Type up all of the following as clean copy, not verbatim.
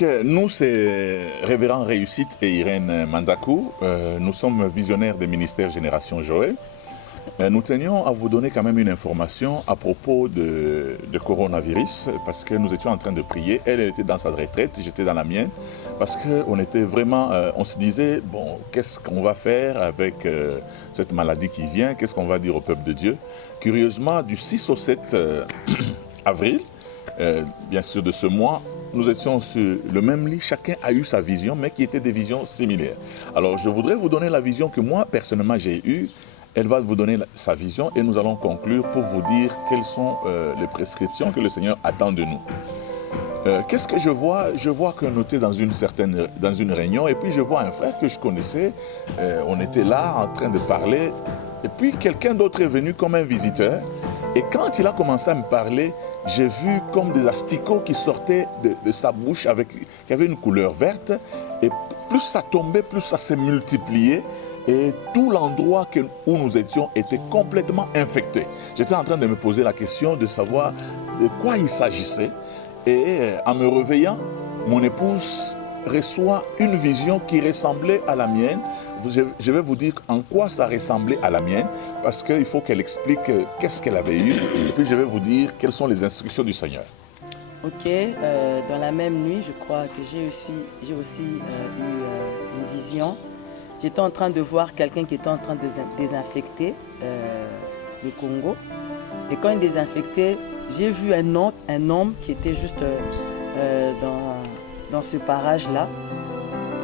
Ok, nous c'est Révérend Réussite et Irène Mandakou. Nous sommes visionnaires des ministères Génération Joël. Nous tenions à vous donner quand même une information à propos de coronavirus parce que nous étions en train de prier. Elle était dans sa retraite, j'étais dans la mienne parce qu'on était vraiment, on se disait, bon, qu'est-ce qu'on va faire avec cette maladie qui vient? Qu'est-ce qu'on va dire au peuple de Dieu? Curieusement, du 6 au 7 avril, bien sûr de ce mois, nous étions sur le même lit, chacun a eu sa vision, mais qui étaient des visions similaires. Alors je voudrais vous donner la vision que moi, personnellement, j'ai eue. Elle va vous donner sa vision et nous allons conclure pour vous dire quelles sont les prescriptions que le Seigneur attend de nous. Qu'est-ce que je vois? Je vois qu'on était dans une réunion et puis je vois un frère que je connaissais. On était là en train de parler et puis quelqu'un d'autre est venu comme un visiteur. Et quand il a commencé à me parler, j'ai vu comme des asticots qui sortaient de sa bouche qui avaient une couleur verte. Et plus ça tombait, plus ça s'est multiplié. Et tout l'endroit où nous étions était complètement infecté. J'étais en train de me poser la question de savoir de quoi il s'agissait. Et en me réveillant, mon épouse reçoit une vision qui ressemblait à la mienne. Je vais vous dire en quoi ça ressemblait à la mienne, parce qu'il faut qu'elle explique qu'est-ce qu'elle avait eu. Et puis je vais vous dire quelles sont les instructions du Seigneur. Ok, dans la même nuit, je crois que j'ai aussi eu une vision. J'étais en train de voir quelqu'un qui était en train de désinfecter le Congo. Et quand il désinfectait, j'ai vu un homme qui était juste dans ce parage-là.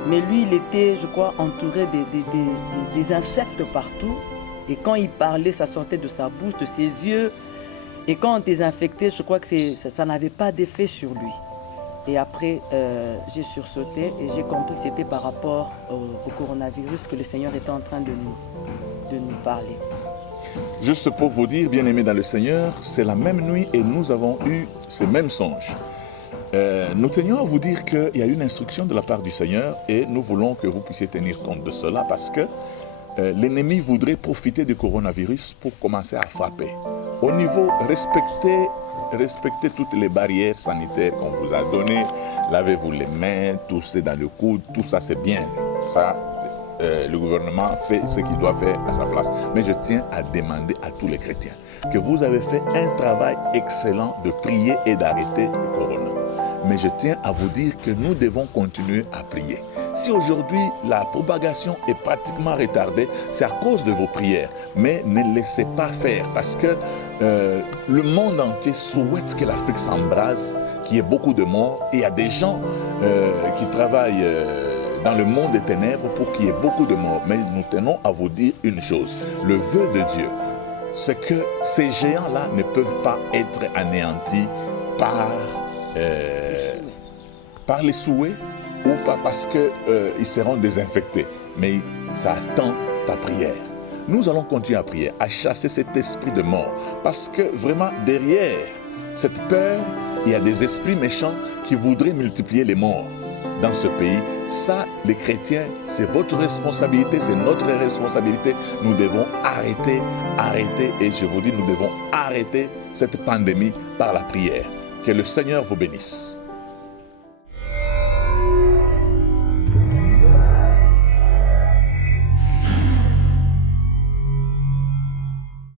Mais lui, il était, je crois, entouré des insectes partout. Et quand il parlait, ça sortait de sa bouche, de ses yeux. Et quand on désinfectait, je crois que ça n'avait pas d'effet sur lui. Et après, j'ai sursauté et j'ai compris que c'était par rapport au coronavirus que le Seigneur était en train de nous parler. Juste pour vous dire, bien-aimés dans le Seigneur, c'est la même nuit et nous avons eu ce même songe. Nous tenions à vous dire qu'il y a une instruction de la part du Seigneur et nous voulons que vous puissiez tenir compte de cela parce que l'ennemi voudrait profiter du coronavirus pour commencer à frapper. Au niveau respectez toutes les barrières sanitaires qu'on vous a données, lavez-vous les mains, toussez dans le coude, tout ça c'est bien. Ça, le gouvernement fait ce qu'il doit faire à sa place. Mais je tiens à demander à tous les chrétiens que vous avez fait un travail excellent de prier et d'arrêter le corona. Mais je tiens à vous dire que nous devons continuer à prier. Si aujourd'hui la propagation est pratiquement retardée, c'est à cause de vos prières. Mais ne laissez pas faire parce que le monde entier souhaite que l'Afrique s'embrase, qu'il y ait beaucoup de morts. Et il y a des gens qui travaillent dans le monde des ténèbres pour qu'il y ait beaucoup de morts. Mais nous tenons à vous dire une chose. Le vœu de Dieu, c'est que ces géants-là ne peuvent pas être anéantis par les souhaits ou pas parce qu'ils seront désinfectés. Mais ça attend ta prière. Nous allons continuer à prier, à chasser cet esprit de mort. Parce que vraiment, derrière cette peur, il y a des esprits méchants qui voudraient multiplier les morts dans ce pays. Ça, les chrétiens, c'est votre responsabilité, c'est notre responsabilité. Nous devons arrêter, et je vous dis, nous devons arrêter cette pandémie par la prière. Que le Seigneur vous bénisse.